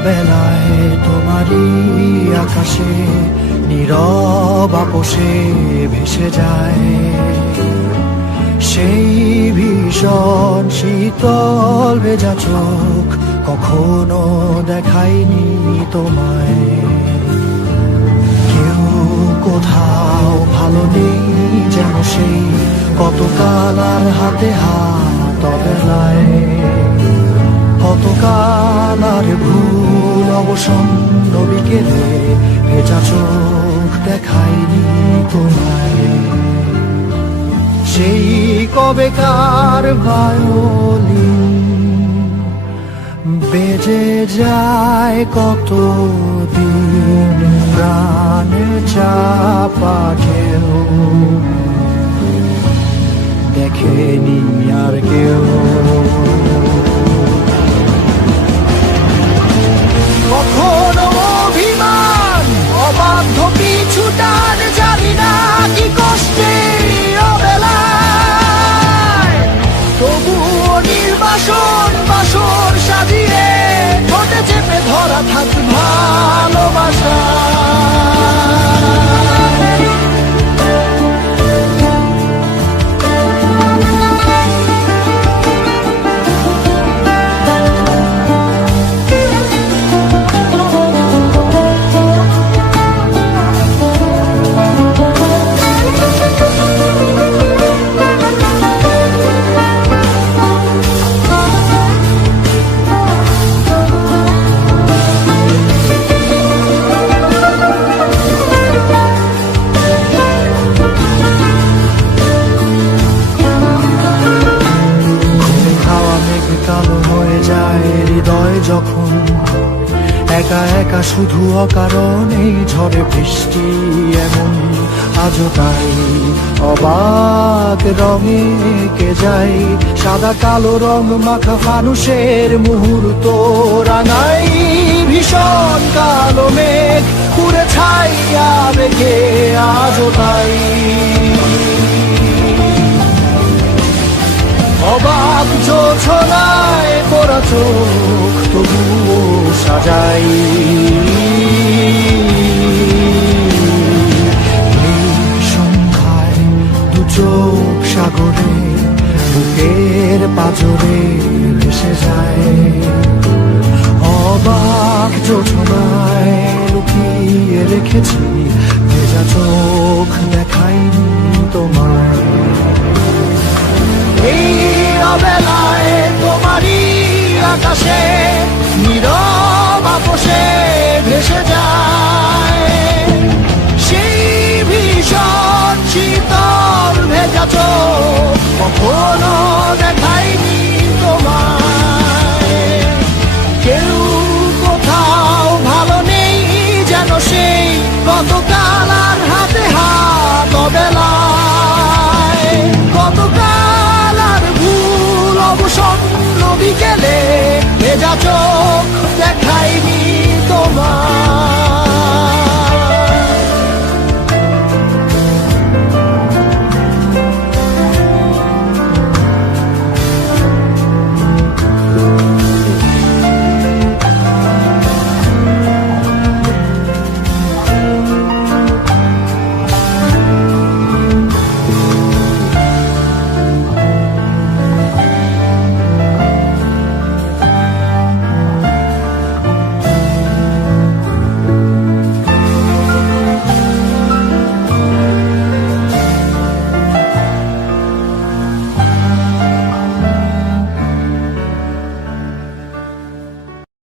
অবেলায় তোমারই আকাশে নীরব আপোষে ভেসে যায় সেই ভীষণ শীতল ভেজা চোখ, কখনো দেখায়নি তোমায়। কেউ কোথাও ভালো নেই যেন সেই কতকাল আর হাতে হাত অবেলায়, কতকাল আর ভুল অবসন্ন বিকেলে ভেজা চোখ দেখায়নি তোমায়। সেই কবেকার ভায়োলিন বেজে যায় কতদিন প্রাণে চাপা ঢেউ, দেখেনি আর কেউ। কখনো অভিমান অবাধ্য পিছু টান, জানি না কি কষ্টে অবেলায়, তবুও নির্বাসন বাসর সাজিয়ে ঠোঁটে চেপে ধরা থাক ভালোবাসা। কালো হয়ে যায় হৃদয় যখন একা একা শুধু অকারণে ঝড়ে বৃষ্টি এমন, আজও তাই অবাক রঙে কে যায় সাদা কালো রং মাখা ফানুষের মুহূর্ত রাঙাই ভীষণ কালো মেঘ পুরে ছাইয়া বেগে, আজও তাই অবাক জোছনায় পড়া চোখ তবুও সাজাই সন্ধ্যায় দু চোখ সাগরে বুকের পাজরে ভেসে যায়। অবাক জোছনায় লুকিয়ে রেখেছি ভেজা চোখ দেখাইনি তোমায়। এই অবেলায় তোমারই আকাশে নীরব আপোষে ভেসে যায় সেই ভীষণ শীতল ভেজা চোখ, কখনো দেখায়নি তোমায়। কেউ কোথাও ভালো নেই যেন সেই কতকাল আর হাতে হাত অবেলায়, কতকাল অবসন্ন বিকেলে ভেজা চোখ